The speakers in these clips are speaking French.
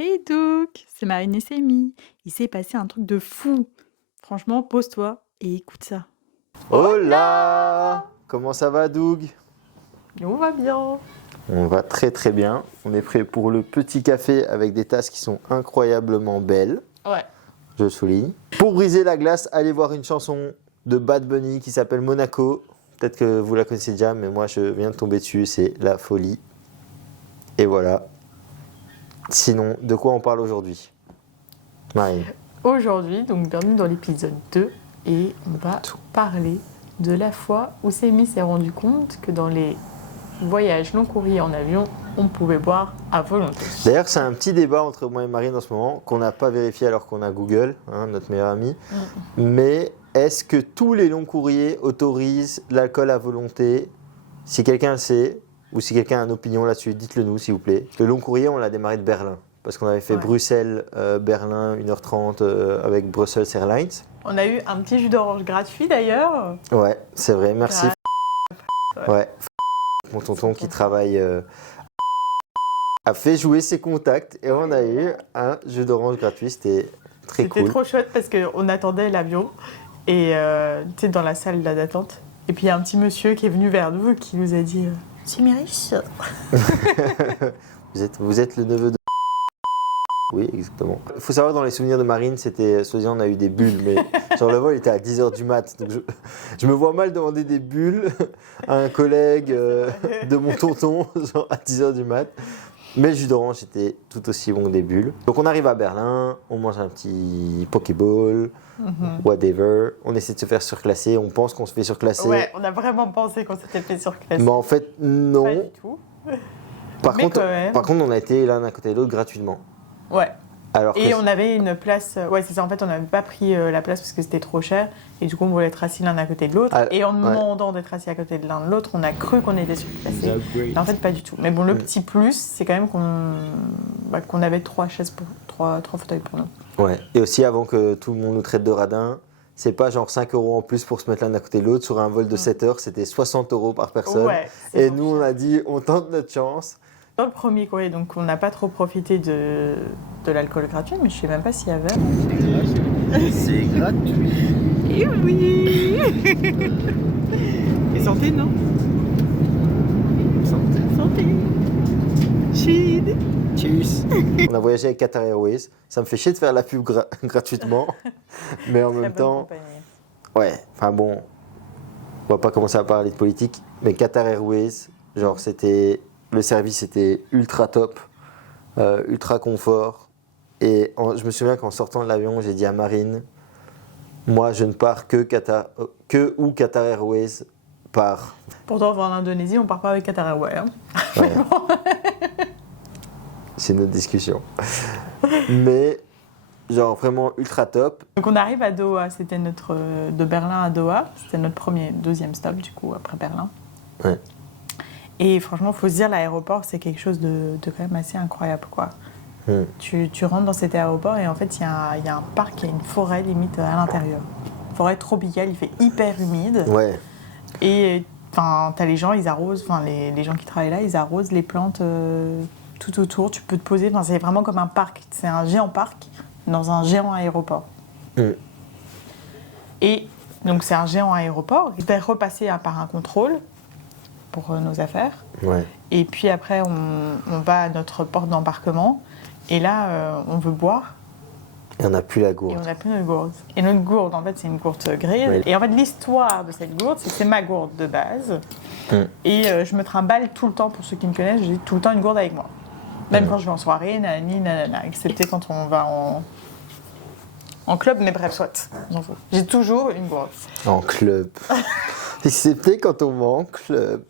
Hey Doug, c'est Marine et Samy. Il s'est passé un truc de fou. Franchement, pose-toi et écoute ça. Hola! Comment ça va, Doug? On va bien. On va très très bien. On est prêt pour le petit café avec des tasses qui sont incroyablement belles, Ouais. je souligne. Pour briser la glace, allez voir une chanson de Bad Bunny qui s'appelle Monaco. Peut-être que vous la connaissez déjà, mais moi je viens de tomber dessus, c'est la folie. Et voilà. Sinon, de quoi on parle aujourd'hui? Marine. Aujourd'hui, donc bienvenue dans l'épisode 2 et on va parler de la fois où Samy s'est rendu compte que dans les voyages long courriers en avion, on pouvait boire à volonté. D'ailleurs, c'est un petit débat entre moi et Marine en ce moment, qu'on n'a pas vérifié alors qu'on a Google, notre meilleur ami. Mais est-ce que tous les longs courriers autorisent l'alcool à volonté? Si quelqu'un le sait, ou si quelqu'un a une opinion là-dessus, dites-le nous s'il vous plaît. Le long courrier, on l'a démarré de Berlin. Parce qu'on avait fait Ouais. Bruxelles-Berlin, 1h30 avec Brussels Airlines. On a eu un petit jus d'orange gratuit d'ailleurs. Ouais, c'est vrai, merci. Ouais. Ouais. Mon tonton qui travaille a fait jouer ses contacts et on a eu un jus d'orange gratuit, c'était très cool. C'était trop chouette parce qu'on attendait l'avion et tu sais, dans la salle d'attente. Et puis il y a un petit monsieur qui est venu vers nous qui nous a dit Simiris. Vous êtes le neveu de... Oui, exactement. Il faut savoir, dans les souvenirs de Marine, c'était, soi-disant, on a eu des bulles, mais sur le vol, il était à 10h du mat. Donc je me vois mal demander des bulles à un collègue de mon tonton, genre à 10h du mat. Mais le jus d'orange était tout aussi bon que des bulles. Donc on arrive à Berlin, on mange un petit Pokéball, whatever. On essaie de se faire surclasser, on pense qu'on se fait surclasser. Ouais, on a vraiment pensé qu'on s'était fait surclasser. Mais en fait, non. Pas du tout. Par Mais contre, quand même. on a été l'un à côté de l'autre gratuitement. Ouais. Alors Et que on avait une place. Ouais, c'est ça. En fait, on n'avait pas pris la place parce que c'était trop cher. Et du coup, on voulait être assis l'un à côté de l'autre. Ah, et en ouais. demandant d'être assis à côté de l'un de l'autre, on a cru qu'on était surclassé. Mais en fait, pas du tout. Mais bon, le petit plus, c'est quand même qu'on avait 3 chaises pour 3 fauteuils pour nous. Ouais. Et aussi, avant que tout le monde nous traite de radin, c'est pas genre 5 € en plus pour se mettre l'un à côté de l'autre. Sur un vol de 7 heures, c'était 60 € par personne. Ouais. Et nous, on a dit, on tente notre chance. Dans le premier courrier, donc on n'a pas trop profité de l'alcool gratuit, mais je sais même pas s'il y avait. C'est gratuit. Et oui. Et santé, non? Santé. Chine. Tchuss. On a voyagé avec Qatar Airways. Ça me fait chier de faire la pub gratuitement. Mais en même temps, ouais, enfin bon, on va pas commencer à parler de politique. Mais Qatar Airways, genre c'était... Le service était ultra top, ultra confort. Et je me souviens qu'en sortant de l'avion, j'ai dit à Marine, moi je ne pars que où Qatar Airways part. Pourtant, en Indonésie, on part pas avec Qatar Airways. Hein. Ouais. C'est notre discussion. Mais genre vraiment ultra top. Donc on arrive à Doha, c'était de Berlin à Doha, c'était notre deuxième stop du coup après Berlin. Ouais. Et franchement, faut se dire, l'aéroport, c'est quelque chose de quand même assez incroyable, quoi. Tu rentres dans cet aéroport et en fait, il y a un parc, il y a une forêt limite à l'intérieur. Forêt tropicale, il fait hyper humide. Ouais. Et t'as les gens, ils arrosent, les gens qui travaillent là, ils arrosent les plantes tout autour. Tu peux te poser, c'est vraiment comme un parc. C'est un géant parc dans un géant aéroport. Et donc, c'est un géant aéroport. Il va repasser par un contrôle pour nos affaires. Ouais. Et puis après, on va à notre porte d'embarquement. Et là, on veut boire. Et on n'a plus la Et gourde. on n'a plus notre gourde. Et notre gourde, en fait, c'est une gourde grise. Ouais. Et en fait, l'histoire de cette gourde, c'est que c'est ma gourde de base. Et je me trimballe tout le temps, pour ceux qui me connaissent, j'ai tout le temps une gourde avec moi. Même quand je vais en soirée, nanana, excepté quand on va en club, mais bref, soit. J'en fous. J'ai toujours une gourde. En club. Excepté quand on va en club.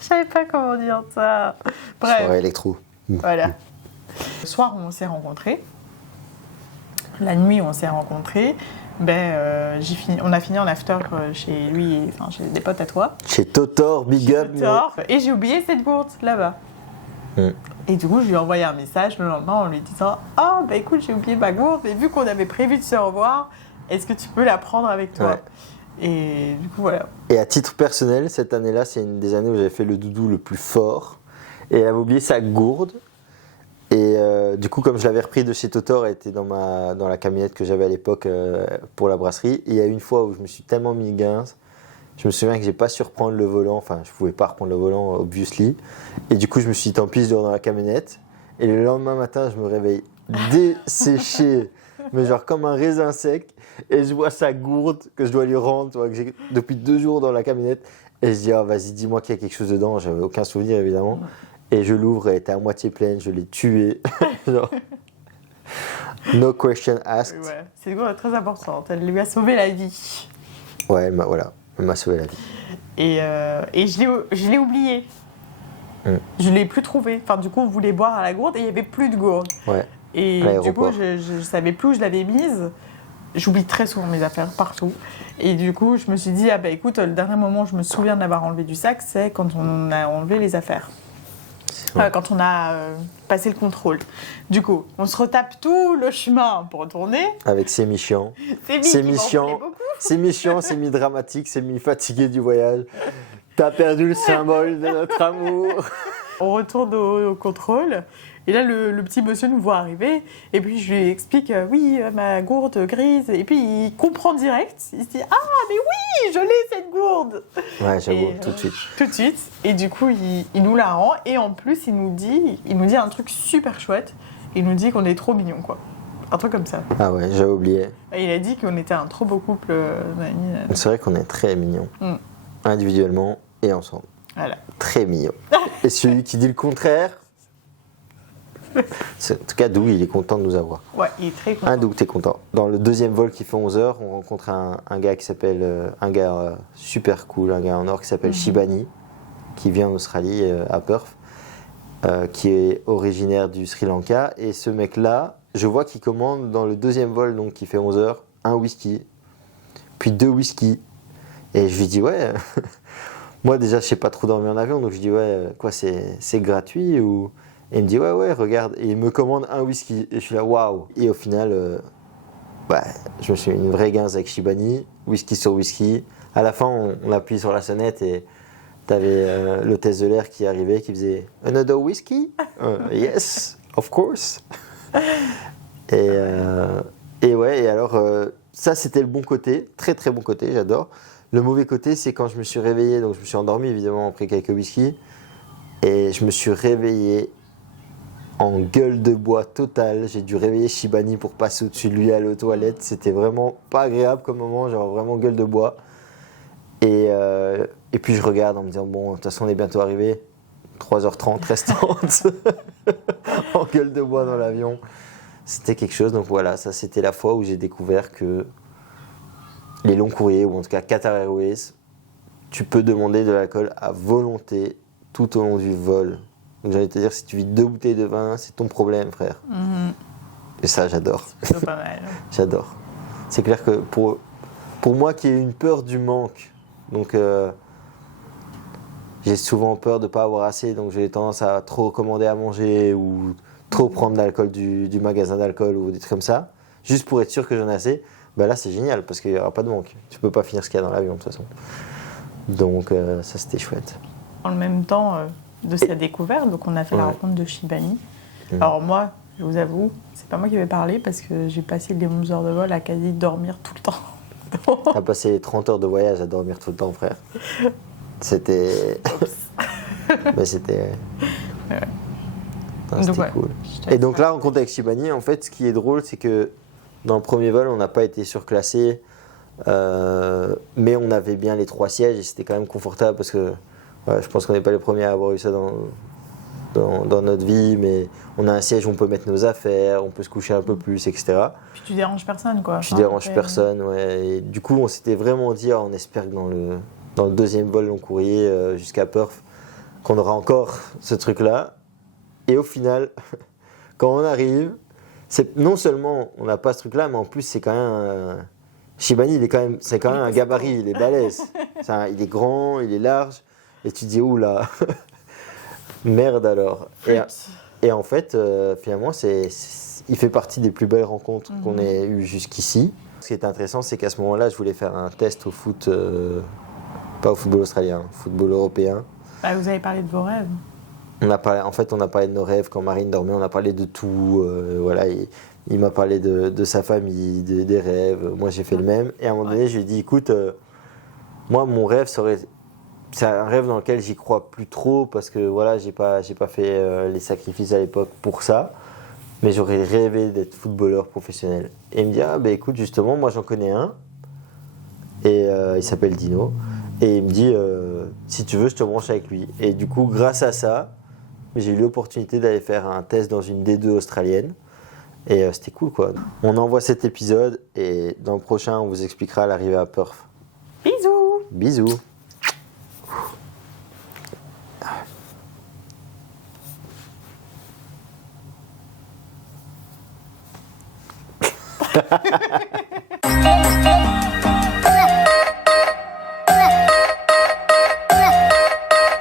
Je savais pas comment dire ça. Bref. Soirée électro. Voilà. Le soir où on s'est rencontrés, la nuit où on s'est rencontrés, on a fini en after chez lui, chez des potes à toi. Chez Totor, big up. Totor. Et j'ai oublié cette gourde là-bas. Et du coup, je lui ai envoyé un message le lendemain en lui disant « Ah, bah écoute, j'ai oublié ma gourde, et vu qu'on avait prévu de se revoir, est-ce que tu peux la prendre avec toi ?» Ouais. Et du coup, voilà. Et à titre personnel, cette année-là, c'est une des années où j'avais fait le doudou le plus fort. Et elle avait oublié sa gourde. Et du coup, comme je l'avais repris de chez Totor, elle était dans la camionnette que j'avais à l'époque pour la brasserie. Et il y a une fois où je me suis tellement mis guinze, je me souviens que j'ai pas su reprendre le volant, enfin je pouvais pas reprendre le volant, obviously. Et du coup, je me suis dit tant pis, je dors dans la camionnette. Et le lendemain matin, je me réveille desséché, mais genre comme un raisin sec. Et je vois sa gourde que je dois lui rendre, tu vois, que j'ai depuis 2 jours dans la camionnette. Et je dis, ah, vas-y, dis-moi qu'il y a quelque chose dedans. J'avais aucun souvenir, évidemment. Et je l'ouvre, elle était à moitié pleine, je l'ai tuée. Genre, no question asked. Ouais, c'est une gourde très importante. Elle lui a sauvé la vie. Ouais, elle m'a sauvé la vie. Et je l'ai oublié. Je ne l'ai plus trouvé. Enfin, du coup, on voulait boire à la gourde et il n'y avait plus de gourde. Ouais. Et À du coup, l'aéroport. je ne savais plus où je l'avais mise. J'oublie très souvent mes affaires partout. Et du coup, je me suis dit, ah bah écoute, le dernier moment où je me souviens de l'avoir enlevé du sac, c'est quand on a enlevé les affaires. Quand on a passé le contrôle. Du coup, on se retape tout le chemin pour retourner. Avec c'est mi-chiant. C'est mi-chiant, c'est mi-chiant, c'est mi-dramatique, c'est mi-fatigué du voyage. T'as perdu le symbole de notre amour. On retourne au contrôle. Et là, le petit monsieur nous voit arriver. Et puis, je lui explique, oui, ma gourde grise. Et puis, il comprend direct. Il se dit, ah, mais oui, je l'ai, cette gourde. Ouais, j'avoue, Et, tout de suite. Tout de suite. Et du coup, il nous la rend. Et en plus, il nous dit un truc super chouette. Il nous dit qu'on est trop mignons, quoi. Un truc comme ça. Ah ouais, j'avais oublié. Et il a dit qu'on était un trop beau couple. C'est vrai qu'on est très mignons. Individuellement et ensemble. Voilà. Très mignons. Et celui qui dit le contraire, en tout cas, Doug, il est content de nous avoir. Ouais, il est très content. Ah, Doug, t'es content. Dans le deuxième vol qui fait 11h, on rencontre un gars qui s'appelle, super cool, un gars en or qui s'appelle Shibani, qui vient en Australie, à Perth, qui est originaire du Sri Lanka. Et ce mec-là, je vois qu'il commande dans le deuxième vol, donc qui fait 11h, un whisky, puis 2 whiskies. Et je lui dis, ouais, moi déjà, je sais pas trop dormir en avion, donc je dis, ouais, quoi, c'est gratuit ou... Et il me dit, ouais, regarde. Et il me commande un whisky. Et je suis là, waouh. Et au final, je me suis mis une vraie guinze avec Shibani, whisky sur whisky. À la fin, on appuie sur la sonnette et t'avais l'hôtesse de l'air qui arrivait, qui faisait Another whisky? Yes, of course. Et ouais, et alors, ça c'était le bon côté, très très bon côté, j'adore. Le mauvais côté, c'est quand je me suis réveillé, donc je me suis endormi évidemment après quelques whiskies, et je me suis réveillé en gueule de bois totale. J'ai dû réveiller Shibani pour passer au-dessus de lui aller aux toilettes. C'était vraiment pas agréable comme moment, genre vraiment gueule de bois. Et puis je regarde en me disant, bon, de toute façon on est bientôt arrivé, 3h30 restantes, en gueule de bois dans l'avion. C'était quelque chose, donc voilà, ça c'était la fois où j'ai découvert que les longs courriers, ou en tout cas Qatar Airways, tu peux demander de l'alcool à volonté tout au long du vol. Donc j'ai envie de te dire, si tu vis 2 bouteilles de vin, c'est ton problème, frère. Et ça, j'adore. C'est plutôt pas mal. J'adore. C'est clair que pour moi qui ai une peur du manque, donc j'ai souvent peur de ne pas avoir assez, donc j'ai tendance à trop commander à manger ou trop prendre d'alcool du magasin d'alcool ou des trucs comme ça, juste pour être sûr que j'en ai assez. Ben là, c'est génial parce qu'il n'y aura pas de manque. Tu peux pas finir ce qu'il y a dans l'avion de toute façon. Donc ça, c'était chouette. En même temps de sa découverte, donc on a fait la rencontre de Shibani. Alors moi, je vous avoue, c'est pas moi qui vais parler parce que j'ai passé les 11 heures de vol à quasi dormir tout le temps. T'as passé 30 heures de voyage à dormir tout le temps, frère. C'était... Mais c'était... Ouais. Non, c'était ouais, cool. Et donc là, en contact avec Shibani, en fait, ce qui est drôle, c'est que dans le premier vol, on n'a pas été surclassé, mais on avait bien les 3 sièges et c'était quand même confortable parce que je pense qu'on n'est pas les premiers à avoir eu ça dans notre vie, mais on a un siège où on peut mettre nos affaires, on peut se coucher un peu plus, etc. Puis tu déranges personne, quoi. Tu déranges personne, ouais. Et du coup, on s'était vraiment dit, on espère que dans le deuxième vol long courrier jusqu'à Perth, qu'on aura encore ce truc-là. Et au final, quand on arrive, non seulement on n'a pas ce truc-là, mais en plus c'est quand même Shibani, c'est quand même un gabarit, il est balèze. Il est grand, il est large, et tu te dis oula, merde alors. Et en fait, finalement, il fait partie des plus belles rencontres qu'on ait eues jusqu'ici. Ce qui est intéressant, c'est qu'à ce moment-là, je voulais faire un test au foot, pas au football australien, au football européen. Bah, vous avez parlé de vos rêves. on a parlé de nos rêves quand Marine dormait, on a parlé de tout. Voilà, il m'a parlé de sa famille, des rêves. Moi, j'ai fait le même. Et à un moment donné, je lui ai dit, écoute, moi, mon rêve c'est un rêve dans lequel j'y crois plus trop parce que voilà, j'ai pas fait les sacrifices à l'époque pour ça. Mais j'aurais rêvé d'être footballeur professionnel. Et il me dit, ah bah écoute, justement, moi j'en connais un. Et il s'appelle Dino. Et il me dit, si tu veux, je te branche avec lui. Et du coup, grâce à ça, j'ai eu l'opportunité d'aller faire un test dans une D2 australienne. Et c'était cool, quoi. On envoie cet épisode et dans le prochain, on vous expliquera l'arrivée à Perth. Bisous. Bisous.